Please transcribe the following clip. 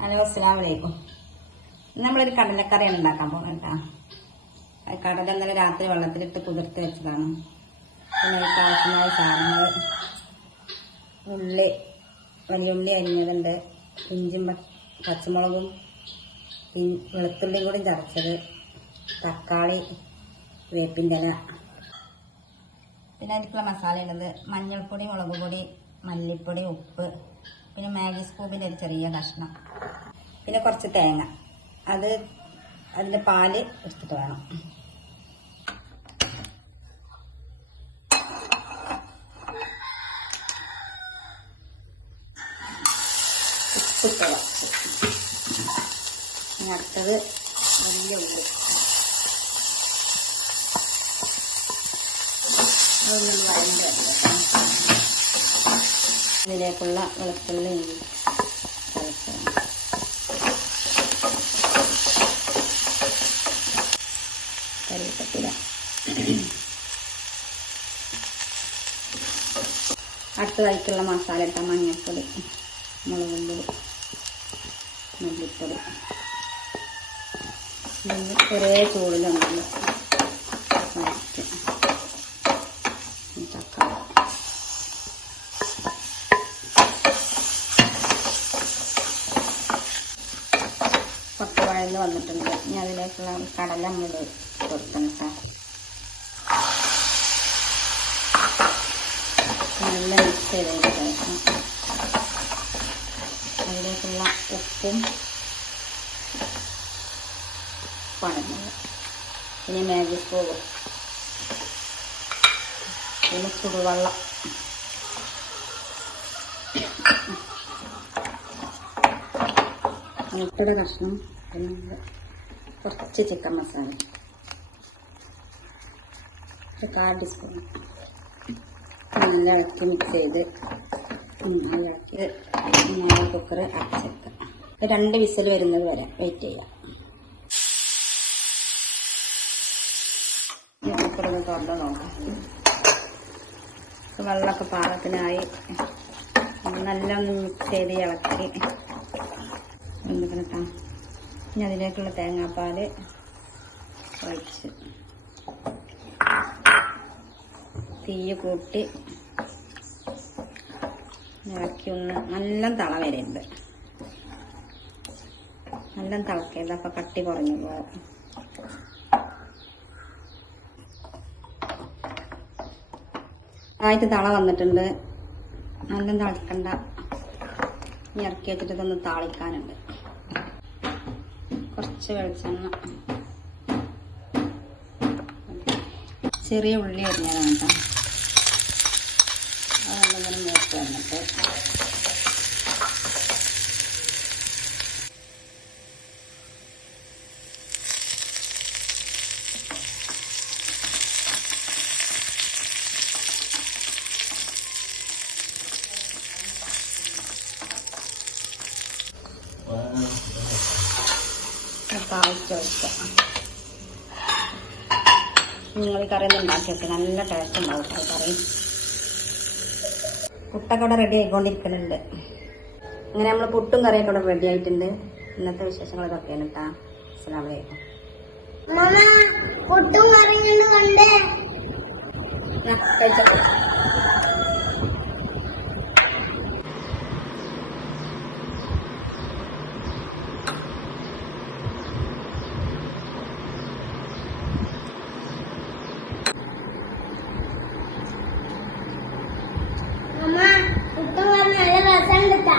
Hello, അസ്സലാമു അലൈക്കും. നമ്മളൊരു കടലക്കറിയാണ് ഉണ്ടാക്കാൻ പോകുന്നത്. കടല ഇന്നലെ രാത്രി വെള്ളത്തിലിട്ട് കുതിർത്ത് വെച്ചതാണ്. പിന്നെ ആവശ്യമായ സാധനങ്ങൾ: ഉള്ളി, വലിയുള്ളി അരിഞ്ഞതുണ്ട്, ഇഞ്ചും പച്ചമുളകും വെളുത്തുള്ളിയും കൂടി ചതച്ചത്, തക്കാളി, വേപ്പിൻ്റെ ഇല. പിന്നെ അതിലേക്കുള്ള മസാല ഉള്ളത്: മഞ്ഞൾപ്പൊടി, മുളക് പൊടി, മല്ലിപ്പൊടി, ഉപ്പ്, പിന്നെ മാഗി സ്കൂപ്പിൻ്റെ ഒരു ചെറിയ കഷ്ണം, പിന്നെ കുറച്ച് തേങ്ങ. അതിൻ്റെ പാല് എടുത്തിട്ട് വേണം. ഉപ്പിട്ട് വച്ച് അടുത്തത് വലിയ ഉള്ളി. അതൊന്നും വരണ്ട. ഇതിലേക്കുള്ള വെളുത്തുള്ളി ചതച്ചതാണ്. കറിവേപ്പില. അടുത്തതായിട്ടുള്ള മസാല ഇട്ട മഞ്ഞൾപ്പൊടി, മുളക് പൊടി, മല്ലിപ്പൊടി. ഒരേ ചൂടിലുണ്ടല്ലോ വഴറ്റി തക്കാളി. കുറച്ച് വഴന്ന് വന്നിട്ടുണ്ട്. ഇനി അതിലേക്കുള്ള കടല നമ്മൾ കൊടുക്കണം കേട്ടോ. നല്ല മിക്സ് ചെയ്തതിന് ശേഷം അതിലേക്കുള്ള ഉപ്പും പഴങ്ങൾ, പിന്നെ മാഗി സ്കൂപ്പ്, പിന്നെ ചുടുവെള്ളം. മുട്ടയുടെ കഷ്ണം, പിന്നെ കുറച്ച് ചിക്കൻ മസാല, ഒരു 1/4 ടീസ്പൂൺ. നല്ല ഇളക്കി മിക്സ് ചെയ്ത് ഇളക്കി കുക്കർ അടച്ചേക്കാം. 2 വിസിൽ വരുന്നത് വരെ വെയിറ്റ് ചെയ്യാം. കുക്കറൊന്ന് തുറന്ന് നോക്കാം. വെള്ളമൊക്കെ പാകത്തിനായി നല്ല മിക്സ് ചെയ്ത് ഇളക്കി വെന്തിട്ടാ. ഇനി അതിലേക്കുള്ള തേങ്ങാപ്പാൽ ഒഴിച്ച് തീ കൂട്ടി ഇളക്കി ഒന്ന് നല്ല തള വരുന്നുണ്ട്. നല്ല തിളക്കരുത്, അപ്പം കട്ടി കുറഞ്ഞു പോകും. ആയിട്ട് തള വന്നിട്ടുണ്ട്. നല്ല തിളക്കണ്ട. ഇനി ഇറക്കി വെച്ചിട്ട് ഇതൊന്ന് താളിക്കാനുണ്ട്. കുറച്ച് വെളിച്ചെണ്ണ, ചെറിയ ഉള്ളി അരിഞ്ഞതാണ് കേട്ടോ. അതൊന്നിങ്ങനെ മൂത്ത് വന്നിട്ട് താഴ്ച വയ്ക്കാം. നിങ്ങൾ ഈ കറി ഒന്ന് ഉണ്ടാക്കി വെക്കുക. നല്ല ടേസ്റ്റ് ഉണ്ടാവും കറി. പുട്ടൊക്കെ ഇവിടെ റെഡി ആയിക്കൊണ്ടിരിക്കുന്നുണ്ട്. അങ്ങനെ നമ്മൾ പുട്ടും കറിയൊക്കെ ഇവിടെ റെഡി ആയിട്ടുണ്ട്. ഇന്നത്തെ വിശേഷങ്ങൾ ഇതൊക്കെയാണ് കേട്ടോ. അസ്സലാമു അലൈക്കും. നല്ല രസം കിട്ടാ.